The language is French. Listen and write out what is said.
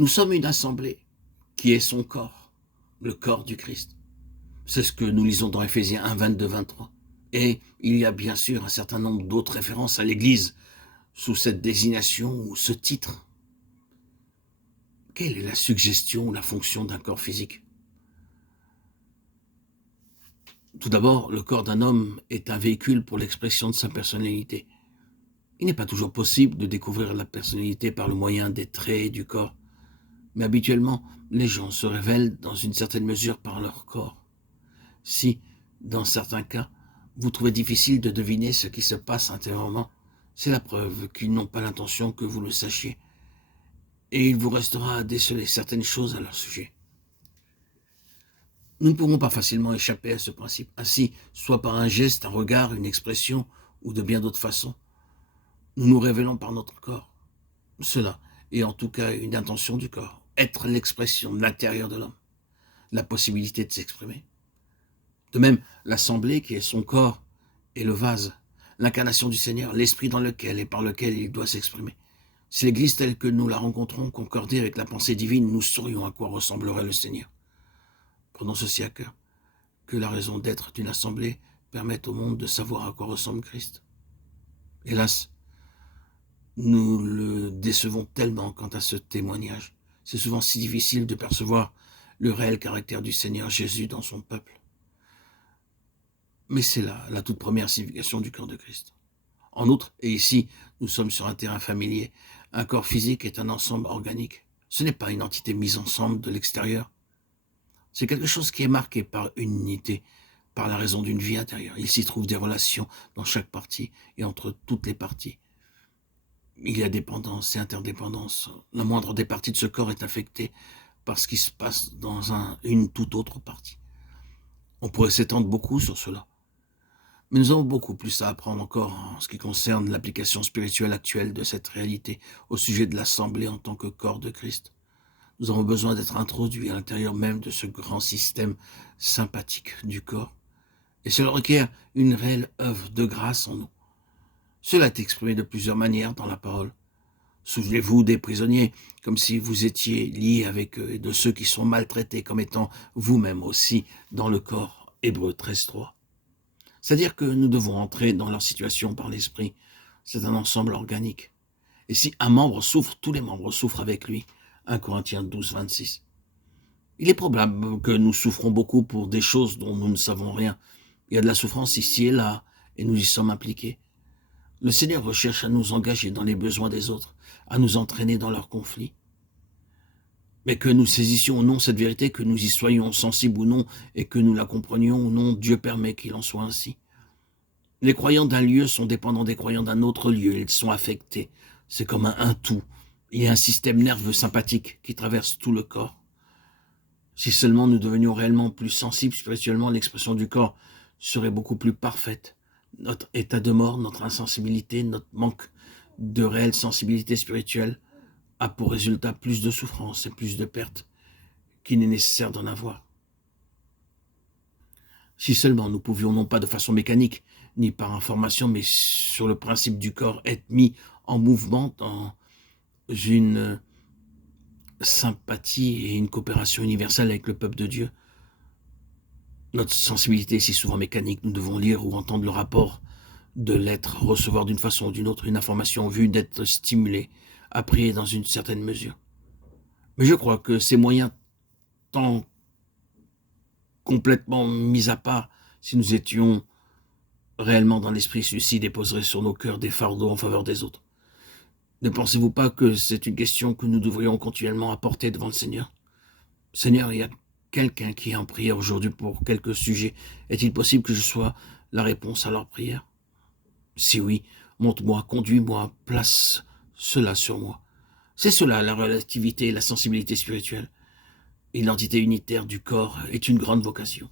Nous sommes une assemblée qui est son corps, le corps du Christ. C'est ce que nous lisons dans Éphésiens 1, 22, 23. Et il y a bien sûr un certain nombre d'autres références à l'Église sous cette désignation ou ce titre. Quelle est la suggestion ou la fonction d'un corps physique? Tout d'abord, le corps d'un homme est un véhicule pour l'expression de sa personnalité. Il n'est pas toujours possible de découvrir la personnalité par le moyen des traits du corps, mais habituellement, les gens se révèlent dans une certaine mesure par leur corps. Si, dans certains cas, vous trouvez difficile de deviner ce qui se passe intérieurement, c'est la preuve qu'ils n'ont pas l'intention que vous le sachiez, et il vous restera à déceler certaines choses à leur sujet. Nous ne pourrons pas facilement échapper à ce principe. Ainsi, soit par un geste, un regard, une expression, ou de bien d'autres façons, nous nous révélons par notre corps. Cela est en tout cas une intention du corps, être l'expression de l'intérieur de l'homme, la possibilité de s'exprimer. De même, l'assemblée qui est son corps est le vase, l'incarnation du Seigneur, l'esprit dans lequel et par lequel il doit s'exprimer. Si l'Église telle que nous la rencontrons concordait avec la pensée divine, nous saurions à quoi ressemblerait le Seigneur. Prenons ceci à cœur, que la raison d'être d'une assemblée permette au monde de savoir à quoi ressemble Christ. Hélas, nous le décevons tellement quant à ce témoignage. C'est souvent si difficile de percevoir le réel caractère du Seigneur Jésus dans son peuple. Mais c'est là la toute première signification du corps de Christ. En outre, et ici, nous sommes sur un terrain familier, un corps physique est un ensemble organique. Ce n'est pas une entité mise ensemble de l'extérieur. C'est quelque chose qui est marqué par une unité, par la raison d'une vie intérieure. Il s'y trouve des relations dans chaque partie et entre toutes les parties. Il y a dépendance et interdépendance. La moindre des parties de ce corps est affectée par ce qui se passe dans une toute autre partie. On pourrait s'étendre beaucoup sur cela. Mais nous avons beaucoup plus à apprendre encore en ce qui concerne l'application spirituelle actuelle de cette réalité au sujet de l'Assemblée en tant que corps de Christ. Nous avons besoin d'être introduits à l'intérieur même de ce grand système sympathique du corps. Et cela requiert une réelle œuvre de grâce en nous. Cela est exprimé de plusieurs manières dans la parole. Souvenez-vous des prisonniers, comme si vous étiez liés avec eux, et de ceux qui sont maltraités comme étant vous-même aussi dans le corps. Hébreux 13.3. C'est-à-dire que nous devons entrer dans leur situation par l'esprit. C'est un ensemble organique. Et si un membre souffre, tous les membres souffrent avec lui. 1 Corinthiens 12, 26. Il est probable que nous souffrons beaucoup pour des choses dont nous ne savons rien. Il y a de la souffrance ici et là, et nous y sommes impliqués. Le Seigneur recherche à nous engager dans les besoins des autres, à nous entraîner dans leurs conflits. Mais que nous saisissions ou non cette vérité, que nous y soyons sensibles ou non, et que nous la comprenions ou non, Dieu permet qu'il en soit ainsi. Les croyants d'un lieu sont dépendants des croyants d'un autre lieu, ils sont affectés. C'est comme un tout. Il y a un système nerveux sympathique qui traverse tout le corps. Si seulement nous devenions réellement plus sensibles spirituellement, l'expression du corps serait beaucoup plus parfaite. Notre état de mort, notre insensibilité, notre manque de réelle sensibilité spirituelle a pour résultat plus de souffrance et plus de pertes qu'il n'est nécessaire d'en avoir. Si seulement nous pouvions, non pas de façon mécanique, ni par information, mais sur le principe du corps, être mis en mouvement dans une sympathie et une coopération universelle avec le peuple de Dieu. Notre sensibilité est si souvent mécanique, nous devons lire ou entendre le rapport de l'être, recevoir d'une façon ou d'une autre une information en vue d'être stimulé, appris dans une certaine mesure. Mais je crois que ces moyens tant complètement mis à part, si nous étions réellement dans l'esprit, celui-ci déposerait sur nos cœurs des fardeaux en faveur des autres. Ne pensez-vous pas que c'est une question que nous devrions continuellement apporter devant le Seigneur? Seigneur, il y a quelqu'un qui est en prière aujourd'hui pour quelque sujet. Est-il possible que je sois la réponse à leur prière? Si oui, montre-moi, conduis-moi, place cela sur moi. C'est cela la relativité et la sensibilité spirituelle. Et l'entité unitaire du corps est une grande vocation.